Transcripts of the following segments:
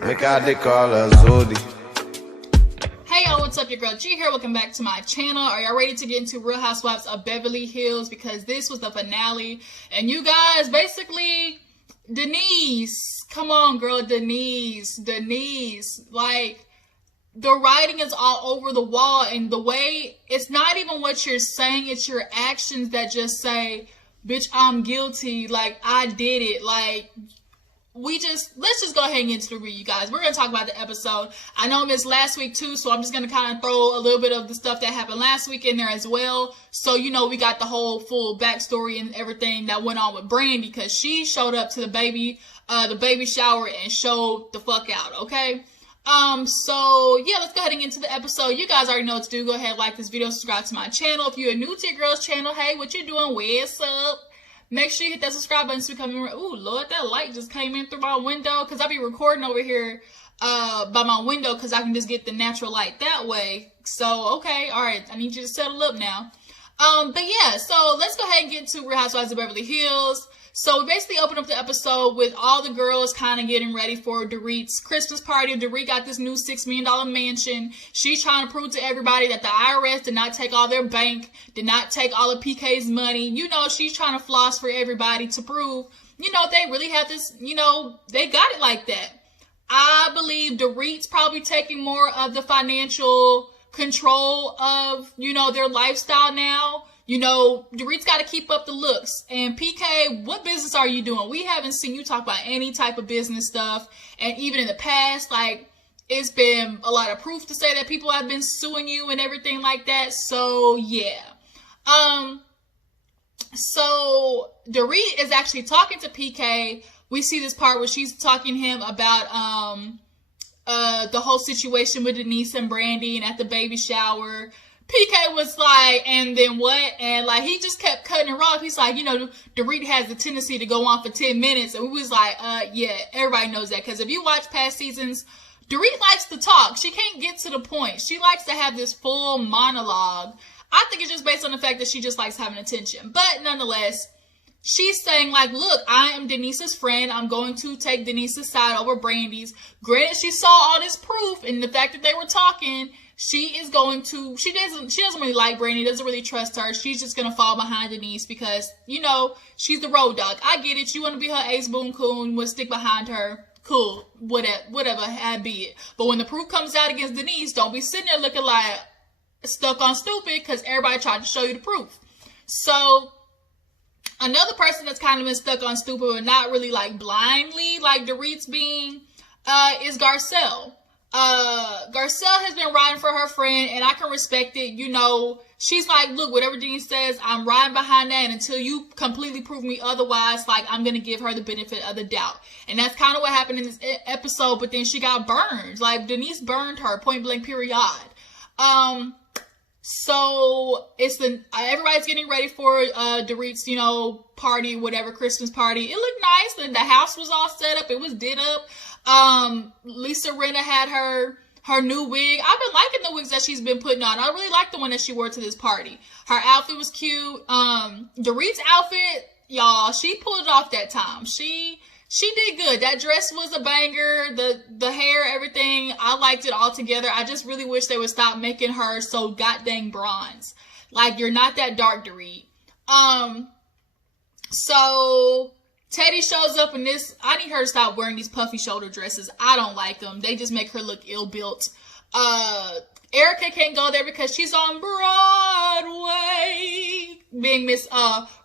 Make out they call her Zodi. Hey y'all, what's up? Your girl G here. Welcome back to my channel. Are y'all ready to get into Real Housewives of Beverly Hills? Because this was the finale. And you guys, basically, Denise. Come on, girl, Denise. Like, the writing is all over the wall. And the way, it's not even what you're saying. It's your actions that just say, bitch, I'm guilty. Like, I did it. Like, let's just go ahead and get into the review, you guys. We're going to talk about the episode. I know I missed last week too, so I'm just going to kind of throw a little bit of the stuff that happened last week in there as well. So, you know, we got the whole full backstory and everything that went on with Brandy, because she showed up to the baby shower and showed the fuck out, okay? So yeah, let's go ahead and get into the episode. You guys already know what to do. Go ahead, like this video, subscribe to my channel. If you're new to your girl's channel, hey, what you doing? What's up? Make sure you hit that subscribe button so we come in. Ooh, Lord, that light just came in through my window, because I be recording over here by my window, because I can just get the natural light that way. So, okay, all right, I need you to settle up now. But yeah, so let's go ahead and get to Real Housewives of Beverly Hills. So we basically open up the episode with all the girls kind of getting ready for Dorit's Christmas party. Dorit got this new $6 million mansion. She's trying to prove to everybody that the IRS did not take all their bank, did not take all of PK's money. You know, she's trying to floss for everybody to prove, you know, they really have this, you know, they got it like that. I believe Dorit's probably taking more of the financial control of, you know, their lifestyle now. You know, Dorit's got to keep up the looks. And PK, what business are you doing? We haven't seen you talk about any type of business stuff. And even in the past, like, it's been a lot of proof to say that people have been suing you and everything like that. So, yeah. So, Dorit is actually talking to PK. We see this part where she's talking to him about the whole situation with Denise and Brandy and at the baby shower. PK was like, and then what? And like, he just kept cutting her off. He's like, you know, Dorit has the tendency to go on for 10 minutes. And we was like, yeah, everybody knows that. Because if you watch past seasons, Dorit likes to talk. She can't get to the point. She likes to have this full monologue. I think it's just based on the fact that she just likes having attention. But nonetheless, she's saying like, look, I am Denise's friend. I'm going to take Denise's side over Brandy's. Granted, she saw all this proof and the fact that they were talking. She is going to, she doesn't really like Brandy, doesn't really trust her. She's just going to fall behind Denise because, you know, she's the road dog. I get it. You want to be her ace boon coon, will stick behind her. Cool. Whatever, be it. But when the proof comes out against Denise, don't be sitting there looking like stuck on stupid because everybody tried to show you the proof. So, another person that's kind of been stuck on stupid but not really like blindly like Dorit's being, is Garcelle. Garcelle has been riding for her friend, and I can respect it. You know, she's like, look, whatever Denise says, I'm riding behind that, and until you completely prove me otherwise, like, I'm gonna give her the benefit of the doubt. And that's kind of what happened in this episode, but then she got burned. Like, Denise burned her, point blank, period. So it's everybody's getting ready for Dorit's, you know, party, whatever, Christmas party. It looked nice, and the house was all set up. It was did up. Lisa Rinna had her new wig. I've been liking the wigs that she's been putting on. I really like the one that she wore to this party. Her outfit was cute. Dorit's outfit, y'all, she pulled it off that time. She did good. That dress was a banger. The hair, everything, I liked it all together. I just really wish they would stop making her so goddamn bronze. Like, you're not that dark, Dorit. So Teddy shows up in this. I need her to stop wearing these puffy shoulder dresses. I don't like them. They just make her look ill-built. Erika can't go there because she's on Broadway, being Miss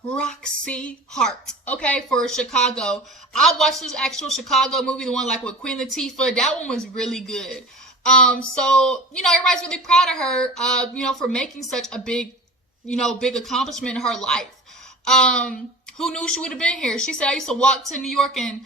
Roxy Hart, okay, for Chicago. I watched this actual Chicago movie, the one like with Queen Latifah. That one was really good. So, you know, everybody's really proud of her, you know, for making such a big accomplishment in her life. Who knew she would have been here? She said, I used to walk to New York and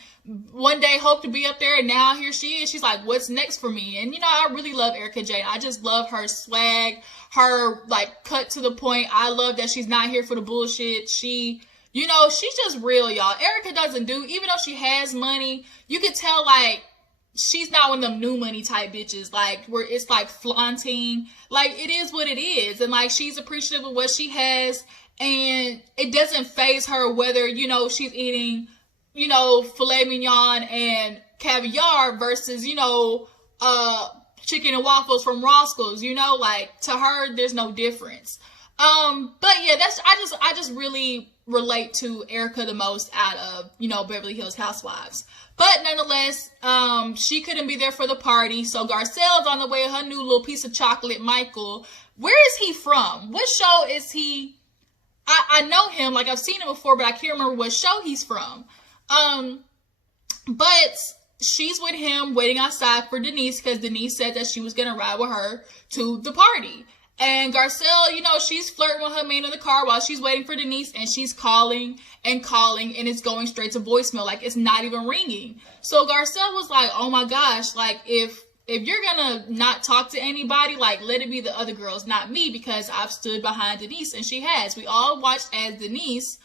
one day hope to be up there, and now here she is. She's like, what's next for me? And, you know, I really love Erika Jayne. I just love her swag, her, like, cut to the point. I love that she's not here for the bullshit. She, you know, she's just real, y'all. Erika doesn't do, even though she has money, you can tell, like, she's not one of them new money type bitches, like, where it's, like, flaunting. Like, it is what it is. And, like, she's appreciative of what she has. And it doesn't faze her whether, you know, she's eating you know, filet mignon and caviar versus, you know, chicken and waffles from Roscoe's, you know, like, to her, there's no difference. But yeah, I just really relate to Erika the most out of, you know, Beverly Hills Housewives. But nonetheless, she couldn't be there for the party, so Garcelle's on the way with her new little piece of chocolate, Michael. Where is he from? What show is he? I know him, like, I've seen him before, but I can't remember what show he's from. But she's with him waiting outside for Denise, because Denise said that she was going to ride with her to the party. And Garcelle, you know, she's flirting with her man in the car while she's waiting for Denise, and she's calling, and it's going straight to voicemail. Like, it's not even ringing. So Garcelle was like, oh my gosh, like, if you're gonna not talk to anybody, like, let it be the other girls, not me, because I've stood behind Denise, and she has. We all watched as Denise,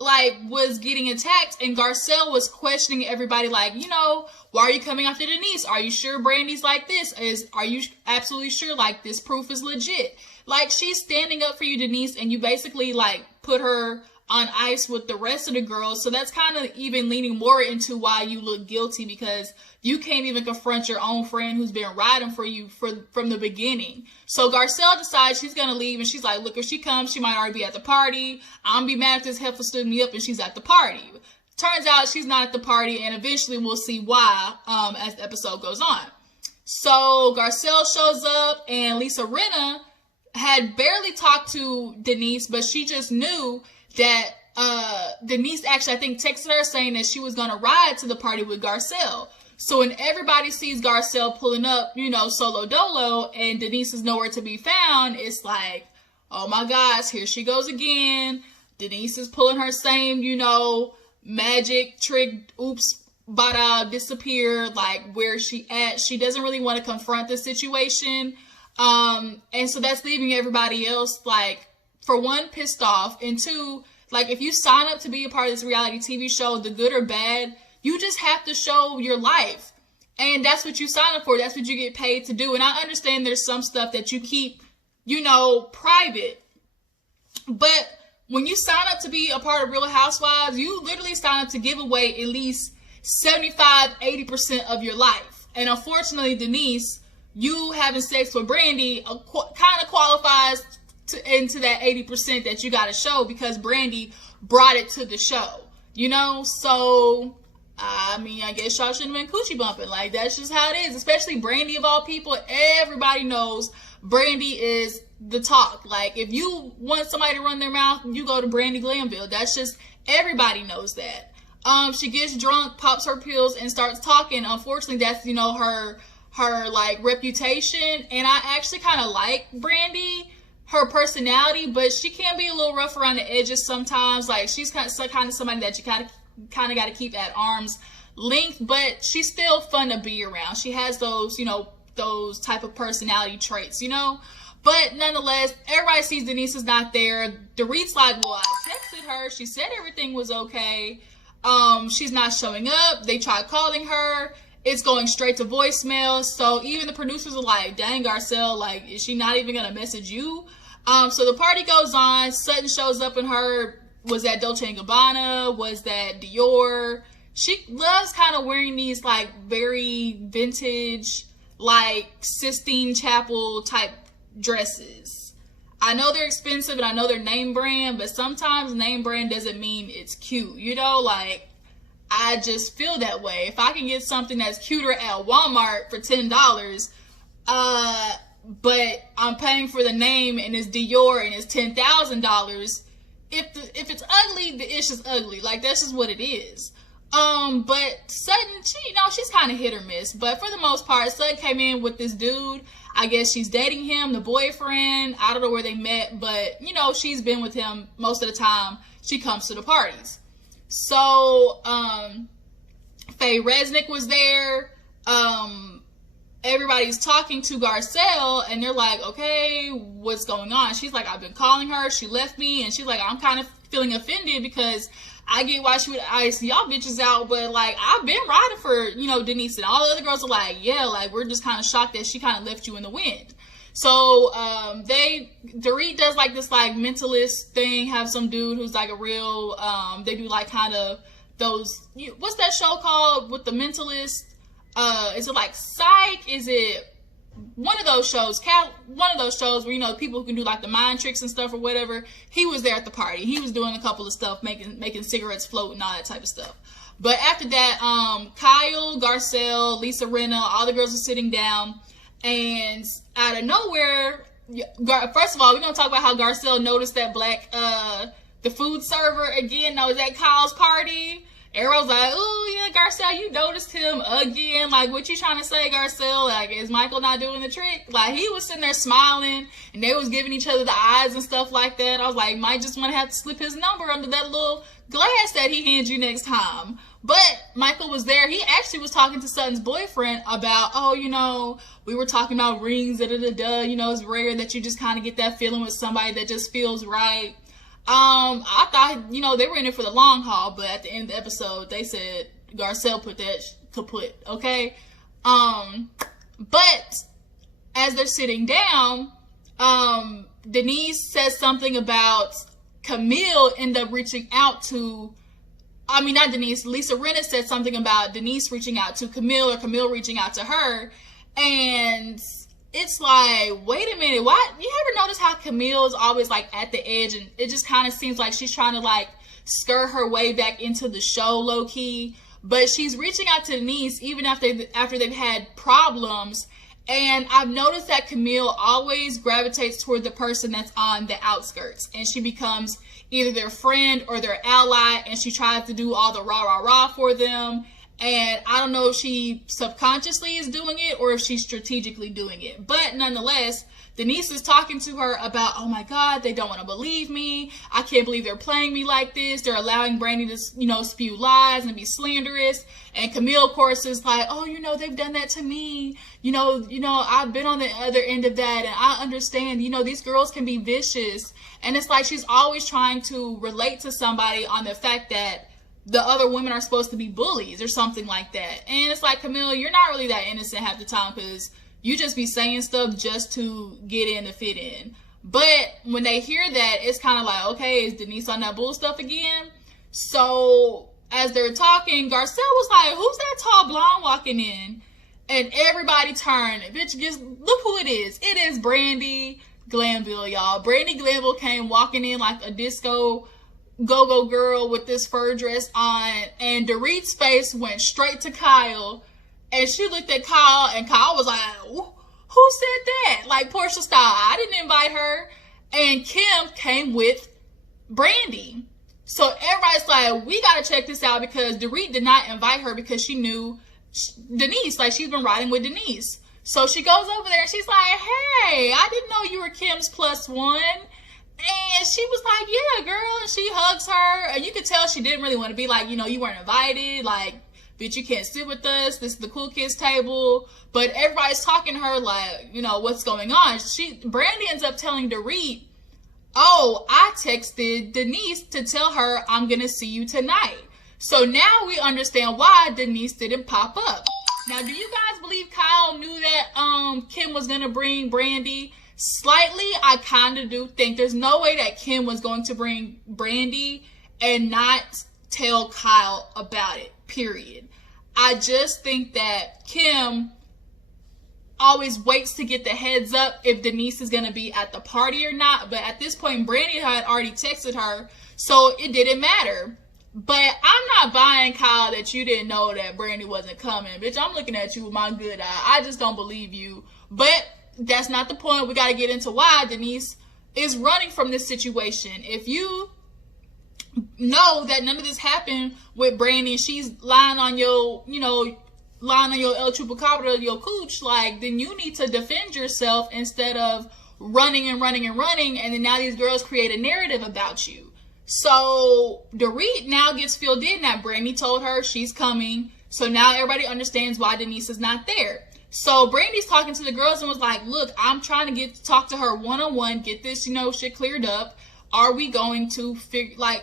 like, was getting attacked, and Garcelle was questioning everybody, like, you know, why are you coming after Denise? Are you sure Brandy's like this? Are you absolutely sure, like, this proof is legit? Like, she's standing up for you, Denise, and you basically, like, put her on ice with the rest of the girls. So that's kind of even leaning more into why you look guilty, because you can't even confront your own friend who's been riding for you from the beginning. So Garcelle decides she's going to leave, and she's like, look, if she comes, she might already be at the party. I'm going to be mad if this heifer stood me up and she's at the party. Turns out she's not at the party, and eventually we'll see why as the episode goes on. So Garcelle shows up, and Lisa Rinna had barely talked to Denise, but she just knew that Denise actually, I think, texted her saying that she was going to ride to the party with Garcelle. So when everybody sees Garcelle pulling up, you know, solo dolo, and Denise is nowhere to be found, it's like, oh my gosh, here she goes again. Denise is pulling her same, you know, magic trick, oops, bada, disappear, like, where she at. She doesn't really want to confront the situation. And so that's leaving everybody else, like, for one, pissed off, and two, like, if you sign up to be a part of this reality TV show, the good or bad, you just have to show your life. And that's what you sign up for. That's what you get paid to do. And I understand there's some stuff that you keep, you know, private. But when you sign up to be a part of Real Housewives, you literally sign up to give away at least 75-80% of your life. And unfortunately, Denise, you having sex with Brandy kind of qualifies into that 80% that you got to show, because Brandy brought it to the show, you know? So, I mean, I guess y'all shouldn't have been coochie bumping. Like, that's just how it is. Especially Brandy, of all people. Everybody knows Brandy is the talk. Like, if you want somebody to run their mouth, you go to Brandy Glanville. That's just, everybody knows that. She gets drunk, pops her pills, and starts talking. Unfortunately, that's, you know, her like, reputation. And I actually kind of like Brandy, her personality, but she can be a little rough around the edges sometimes. Like, she's kind of somebody that you kind of got to keep at arm's length, but she's still fun to be around. She has those, you know, those type of personality traits, you know? But nonetheless, everybody sees Denise is not there. Dorit's like, well, I texted her. She said everything was okay. She's not showing up. They tried calling her. It's going straight to voicemail. So even the producers are like, dang, Garcelle, like, is she not even going to message you? So the party goes on. Sutton shows up in her, was that Dolce & Gabbana? Was that Dior? She loves kind of wearing these, like, very vintage, like, Sistine Chapel type dresses. I know they're expensive and I know they're name brand, but sometimes name brand doesn't mean it's cute. You know, like, I just feel that way. If I can get something that's cuter at Walmart for $10, but I'm paying for the name and it's Dior and it's $10,000, if it's ugly, the ish is ugly. Like, that's just what it is. But Sutton, she, you know, she's kind of hit or miss. But for the most part, Sutton came in with this dude. I guess she's dating him, the boyfriend. I don't know where they met, but, you know, she's been with him most of the time she comes to the parties. So, Faye Resnick was there. Everybody's talking to Garcelle, and they're like, okay, what's going on? She's like, I've been calling her. She left me, and she's like, I'm kind of feeling offended because I get why she would ice y'all bitches out, but, like, I've been riding for, you know, Denise, and all the other girls are like, yeah, like, we're just kind of shocked that she kind of left you in the wind. So, Dorit does, like, this, like, mentalist thing, have some dude who's, like, a real, they do, like, kind of what's that show called with the mentalist? Is it like Psych? Is it one of those shows? One of those shows where, you know, people who can do like the mind tricks and stuff or whatever. He was there at the party. He was doing a couple of stuff, making cigarettes float and all that type of stuff. But after that, Kyle, Garcelle, Lisa Rinna, all the girls are sitting down, and out of nowhere, first of all, we're gonna talk about how Garcelle noticed that the food server again. That was at Kyle's party. Everyone's like, "Oh yeah, Garcelle, you noticed him again. Like, what you trying to say, Garcelle? Like, is Michael not doing the trick?" Like, he was sitting there smiling, and they was giving each other the eyes and stuff like that. I was like, Mike just want to have to slip his number under that little glass that he hands you next time. But Michael was there. He actually was talking to Sutton's boyfriend about, oh, you know, we were talking about rings, you know, it's rare that you just kind of get that feeling with somebody that just feels right. I thought, you know, they were in it for the long haul, but at the end of the episode, they said Garcelle put that kaput, okay? But as they're sitting down, Denise says something about Camille end up reaching out to, I mean, not Denise, Lisa Rinna said something about Denise reaching out to Camille or Camille reaching out to her, and it's like, wait a minute, why? You ever notice how Camille's always like at the edge, and it just kind of seems like she's trying to like skirt her way back into the show low key, but she's reaching out to Denise even after they've had problems. And I've noticed that Camille always gravitates toward the person that's on the outskirts, and she becomes either their friend or their ally, and she tries to do all the rah rah rah for them. And I don't know if she subconsciously is doing it or if she's strategically doing it. But nonetheless, Denise is talking to her about, oh my God, they don't want to believe me. I can't believe they're playing me like this. They're allowing Brandy to, you know, spew lies and be slanderous. And Camille, of course, is like, oh, you know, they've done that to me. You know, I've been on the other end of that, and I understand, you know, these girls can be vicious. And it's like she's always trying to relate to somebody on the fact that the other women are supposed to be bullies or something like that. And it's like, Camille, you're not really that innocent half the time, because you just be saying stuff just to get in to fit in. But when they hear that, it's kind of like, okay, is Denise on that bull stuff again? So as they're talking, Garcelle was like, who's that tall blonde walking in? And everybody turned. Bitch, just look who it is. It is Brandy Glanville, y'all. Brandy Glanville came walking in like a disco go-go girl with this fur dress on, and Dorit's face went straight to Kyle, and she looked at Kyle, and Kyle was like, who said that? Like Portia style, I didn't invite her. And Kim came with Brandy. So everybody's like, we gotta check this out, because Dorit did not invite her because she knew Denise, like she's been riding with Denise. So she goes over there and she's like, hey, I didn't know you were Kim's +1. And she was like, yeah, girl. And she hugs her. And you could tell she didn't really want to be like, you know, you weren't invited. Like, bitch, you can't sit with us. This is the cool kids table. But everybody's talking to her like, you know, what's going on? Brandy ends up telling Dorit, oh, I texted Denise to tell her I'm going to see you tonight. So now we understand why Denise didn't pop up. Now, do you guys believe Kyle knew that Kim was going to bring Brandy? Slightly, I kind of do think there's no way that Kim was going to bring Brandy and not tell Kyle about it, period. I just think that Kim always waits to get the heads up if Denise is going to be at the party or not. But at this point, Brandy had already texted her, so it didn't matter. But I'm not buying, Kyle, that you didn't know that Brandy wasn't coming. Bitch, I'm looking at you with my good eye. I just don't believe you. But that's not the point. We got to get into why Denise is running from this situation. If you know that none of this happened with Brandy and she's lying on your, you know, lying on your El Chupacabra, your cooch, like, then you need to defend yourself instead of running and running and running. And then now these girls create a narrative about you. So Dorit now gets filled in that Brandy told her she's coming. So now everybody understands why Denise is not there. So Brandy's talking to the girls and was like, look, I'm trying to talk to her one-on-one, get this, you know, shit cleared up. Are we going to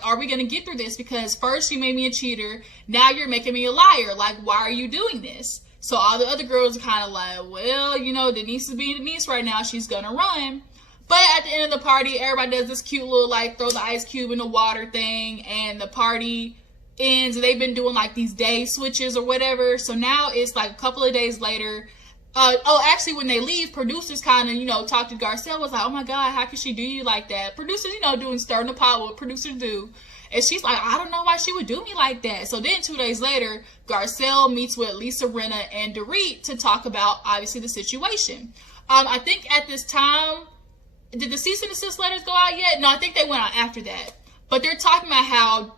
are we going to get through this? Because first you made me a cheater. Now you're making me a liar. Like, why are you doing this? So all the other girls are kind of like, well, you know, Denise is being Denise right now. She's going to run. But at the end of the party, everybody does this cute little, like, throw the ice cube in the water thing. And the party and they've been doing like these day switches or whatever. So now it's like a couple of days later. Actually, when they leave, producers kind of, you know, talk to Garcelle, was like, oh my God, how could she do you like that? Producers, you know, doing stirring the pot, what producers do. And she's like, I don't know why she would do me like that. So then 2 days later, Garcelle meets with Lisa, Rinna, and Dorit to talk about, obviously, the situation. I think at this time, did the cease and desist letters go out yet? No, I think they went out after that. But they're talking about how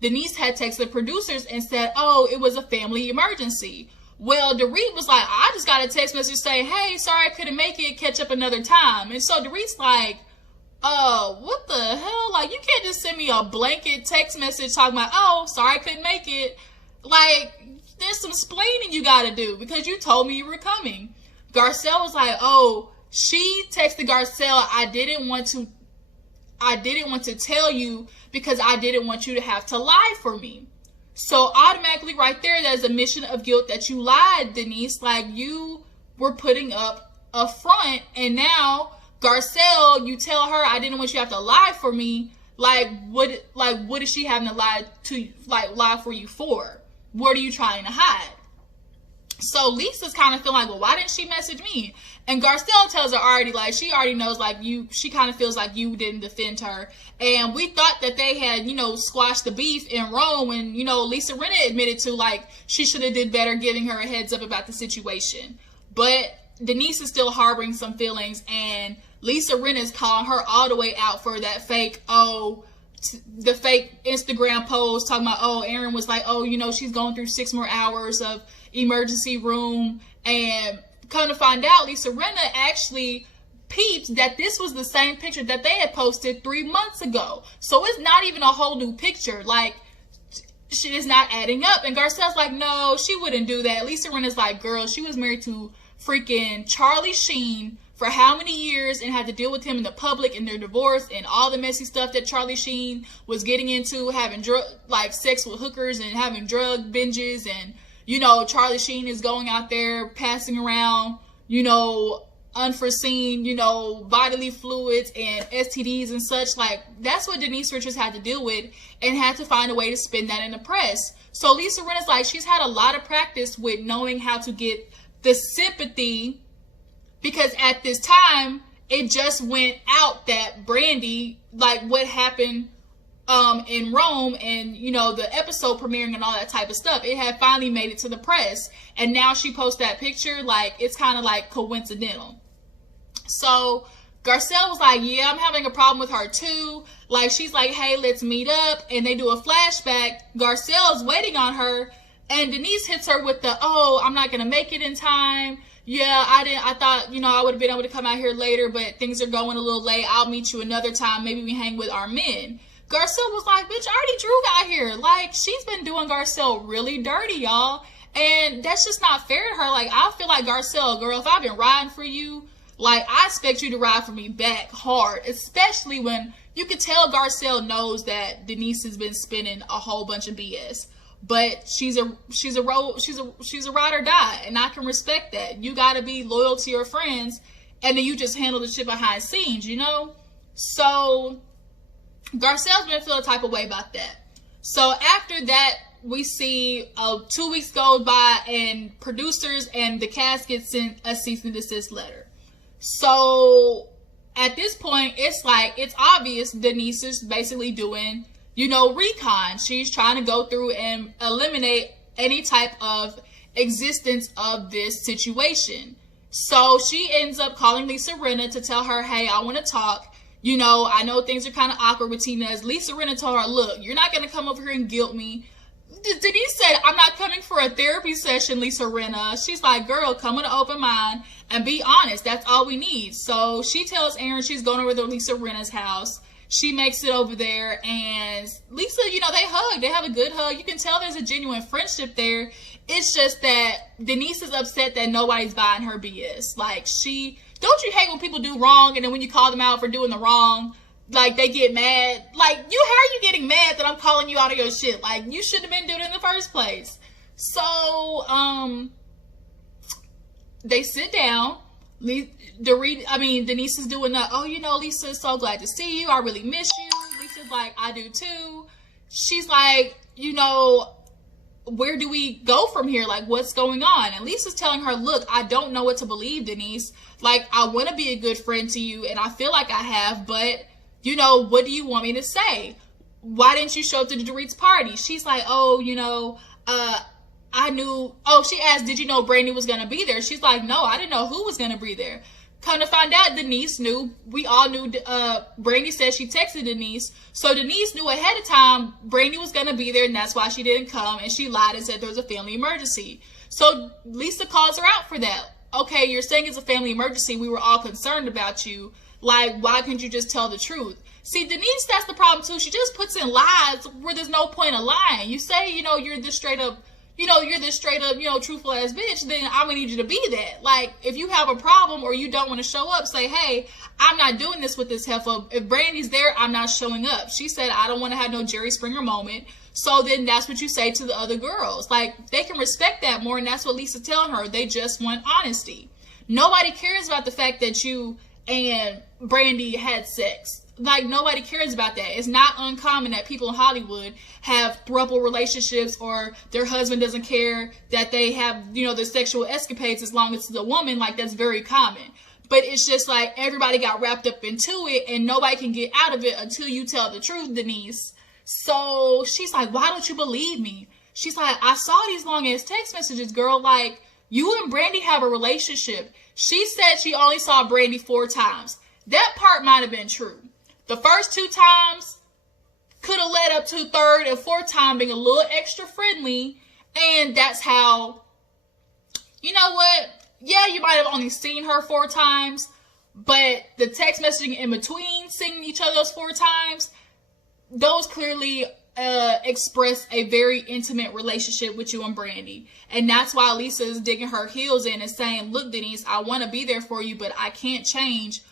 Denise had texted producers and said, oh, it was a family emergency. Well, Dorit was like, I just got a text message saying, hey, sorry I couldn't make it, catch up another time. And so Dorit's like, what the hell? Like, you can't just send me a blanket text message talking about, oh, sorry I couldn't make it. Like, there's some splaining you gotta do because you told me you were coming. Garcelle was like, oh, she texted Garcelle, I didn't want to tell you because I didn't want you to have to lie for me. So automatically right there, there's a admission of guilt that you lied, Denise. Like, you were putting up a front, and now Garcelle, you tell her I didn't want you to have to lie for me. Like what is she having to lie for you for? What are you trying to hide? So Lisa's kind of feeling like, well, why didn't she message me? And Garcelle tells her already, like, she already knows, like, she kind of feels like you didn't defend her. And we thought that they had, you know, squashed the beef in Rome when, you know, Lisa Rinna admitted to, like, she should have did better giving her a heads up about the situation. But Denise is still harboring some feelings, and Lisa Rinna is calling her all the way out for that fake, the fake Instagram post talking about, oh, Aaron was like, oh, you know, she's going through 6 more hours of emergency room. And come to find out, Lisa Rinna actually peeped that this was the same picture that they had posted 3 months ago. So it's not even a whole new picture. Like, shit is not adding up. And Garcelle's like, no, she wouldn't do that. Lisa Rinna's like, girl, she was married to freaking Charlie Sheen for how many years and had to deal with him in the public and their divorce and all the messy stuff that Charlie Sheen was getting into, having sex with hookers and having drug binges. And, you know, Charlie Sheen is going out there passing around, you know, unforeseen, you know, bodily fluids and STDs and such. Like, that's what Denise Richards had to deal with and had to find a way to spin that in the press. So Lisa Rinna's like, she's had a lot of practice with knowing how to get the sympathy, because at this time it just went out that Brandy, like what happened in Rome and, you know, the episode premiering and all that type of stuff, it had finally made it to the press, and now she posts that picture. Like, it's kind of like coincidental. So Garcelle was like, yeah, I'm having a problem with her too. Like, she's like, hey, let's meet up. And they do a flashback. Garcelle's waiting on her, and Denise hits her with the, oh, I'm not gonna make it in time. Yeah, I thought, you know, I would have been able to come out here later, but things are going a little late. I'll meet you another time. Maybe we hang with our men. Garcelle was like, bitch, I already Drew got here. Like, she's been doing Garcelle really dirty, y'all. And that's just not fair to her. Like, I feel like, Garcelle, girl, if I've been riding for you, like, I expect you to ride for me back hard. Especially when you can tell Garcelle knows that Denise has been spinning a whole bunch of BS. But she's a ride or die, and I can respect that. You gotta be loyal to your friends, and then you just handle the shit behind scenes, you know? So Garcelle's been feeling a type of way about that. So after that, we see 2 weeks go by, and producers and the cast get sent a cease and desist letter. So at this point, it's like, it's obvious Denise is basically doing, you know, recon. She's trying to go through and eliminate any type of existence of this situation. So she ends up calling Lisa Rinna to tell her, hey, I want to talk. You know, I know things are kind of awkward with Tina's. Lisa Rinna told her, look, you're not going to come over here and guilt me. Denise said, I'm not coming for a therapy session, Lisa Rinna. She's like, girl, come with an open mind and be honest. That's all we need. So she tells Aaron she's going over to Lisa Rinna's house. She makes it over there, and Lisa, you know, they hug. They have a good hug. You can tell there's a genuine friendship there. It's just that Denise is upset that nobody's buying her BS. Like, don't you hate when people do wrong, and then when you call them out for doing the wrong, like, they get mad? Like, how are you getting mad that I'm calling you out of your shit? Like, you shouldn't have been doing it in the first place. So, they sit down. Denise is doing that. Oh, you know, Lisa, so glad to see you. I really miss you. Lisa's like, I do too. she's like, you know, where do we go from here? Like, what's going on? And Lisa's telling her, look, I don't know what to believe, Denise. Like, I want to be a good friend to you, and I feel like I have, but, you know, what do you want me to say? Why didn't you show up to Dorit's party? She's like, oh, you know, I knew, oh, she asked, did you know Brandy was going to be there? She's like, no, I didn't know who was going to be there. Come to find out, Denise knew. We all knew. Brandy said she texted Denise. So Denise knew ahead of time Brandy was going to be there, and that's why she didn't come. And she lied and said there was a family emergency. So Lisa calls her out for that. Okay, you're saying it's a family emergency. We were all concerned about you. Like, why couldn't you just tell the truth? See, Denise, that's the problem, too. She just puts in lies where there's no point of lying. You say, you know, you're this straight up, you know, truthful ass bitch, then I'm gonna need you to be that. Like, if you have a problem or you don't want to show up, say, hey, I'm not doing this with this heifer. If Brandy's there, I'm not showing up. She said, I don't want to have no Jerry Springer moment. So then that's what you say to the other girls. Like, they can respect that more, and that's what Lisa's telling her. They just want honesty. Nobody cares about the fact that you and Brandy had sex. Like, nobody cares about that. It's not uncommon that people in Hollywood have throuple relationships, or their husband doesn't care that they have, you know, their sexual escapades as long as it's a woman. Like, that's very common. But it's just like everybody got wrapped up into it, and nobody can get out of it until you tell the truth, Denise. So she's like, why don't you believe me? She's like, I saw these long ass text messages, girl. Like, you and Brandy have a relationship. She said she only saw Brandy 4 times. That part might have been true. The first 2 times could have led up to 3rd and 4th time being a little extra friendly. And that's how, you know what? Yeah, you might have only seen her 4 times. But the text messaging in between seeing each other those 4 times, those clearly express a very intimate relationship with you and Brandy. And that's why Lisa is digging her heels in and saying, look, Denise, I want to be there for you, but I can't change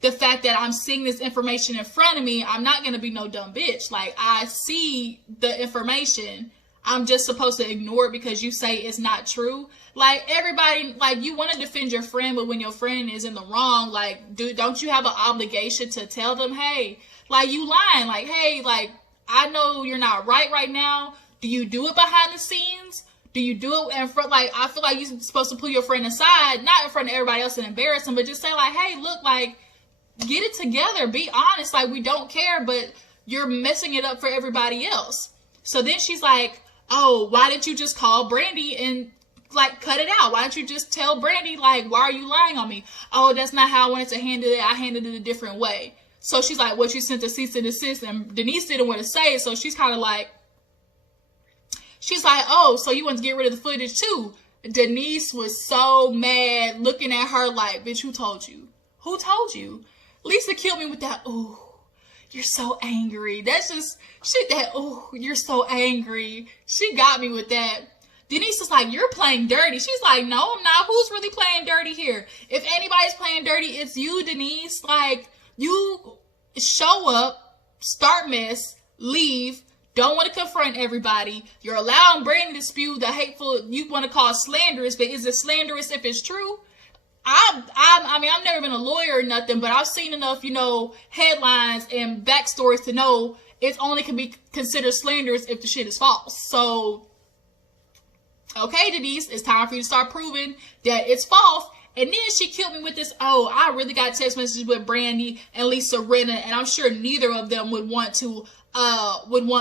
the fact that I'm seeing this information in front of me. I'm not going to be no dumb bitch. Like, I see the information. I'm just supposed to ignore it because you say it's not true. Like, everybody, like, you want to defend your friend, but when your friend is in the wrong, like, dude, don't you have an obligation to tell them, hey, like, you lying. Like, hey, like, I know you're not right now. Do you do it behind the scenes? Do you do it in front? Like, I feel like you're supposed to pull your friend aside, not in front of everybody else and embarrass them, but just say, like, hey, look, like, get it together. Be honest. Like, we don't care, but you're messing it up for everybody else. So then she's like, oh, why didn't you just call Brandy and, like, cut it out? Why don't you just tell Brandy, like, why are you lying on me? Oh, that's not how I wanted to handle it. I handled it a different way. So she's like, what, you sent a cease and desist? And Denise didn't want to say it. So she's kind of like, she's like, oh, so you want to get rid of the footage too? Denise was so mad, looking at her like, bitch, who told you? Who told you? Lisa killed me with that, ooh, you're so angry. That's just shit that, ooh, you're so angry. She got me with that. Denise is like, you're playing dirty. She's like, no, I'm not. Who's really playing dirty here? If anybody's playing dirty, it's you, Denise. Like, you show up, start mess, leave, don't want to confront everybody. You're allowing Brandy to spew the hateful, you want to call slanderous, but is it slanderous if it's true? I mean, I've never been a lawyer or nothing, but I've seen enough, you know, headlines and backstories to know it only can be considered slanderous if the shit is false. So, okay, Denise, it's time for you to start proving that it's false. And then she killed me with this, oh, I really got text messages with Brandy and Lisa Rinna, and I'm sure neither of them would want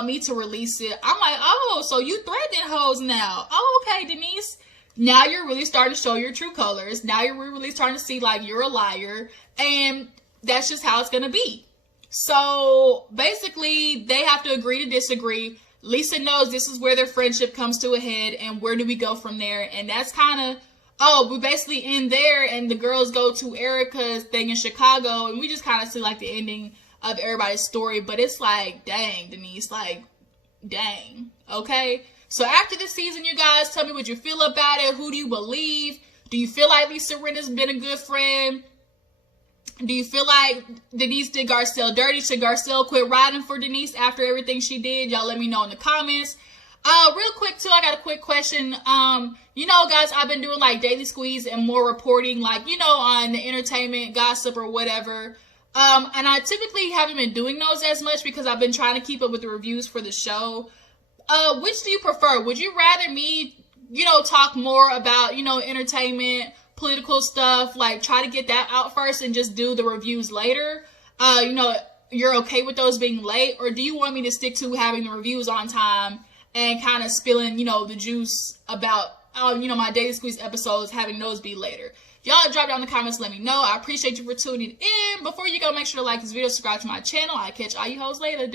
me to release it. I'm like, oh, so you threatening hoes now. Oh, okay, Denise. Now you're really starting to show your true colors. Now you're really starting to see like you're a liar. And that's just how it's going to be. So basically they have to agree to disagree. Lisa knows this is where their friendship comes to a head. And where do we go from there? And that's kind of, oh, we basically end there. And the girls go to Erika's thing in Chicago. And we just kind of see like the ending of everybody's story. But it's like, dang, Denise, like, dang. Okay. So after this season, you guys, tell me what you feel about it. Who do you believe? Do you feel like Lisa Rinna's been a good friend? Do you feel like Denise did Garcelle dirty? Should Garcelle quit riding for Denise after everything she did? Y'all let me know in the comments. Real quick, too, I got a quick question. You know, guys, I've been doing, like, Daily Squeeze and more reporting, like, you know, on the entertainment, gossip, or whatever. And I typically haven't been doing those as much because I've been trying to keep up with the reviews for the show. Which do you prefer? Would you rather me, talk more about, entertainment, political stuff, like try to get that out first and just do the reviews later? You're okay with those being late, or do you want me to stick to having the reviews on time and kind of spilling, the juice about, my Daily Squeeze episodes, having those be later? Y'all drop down in the comments, let me know. I appreciate you for tuning in. Before you go, make sure to like this video, subscribe to my channel. I'll catch all you hoes later.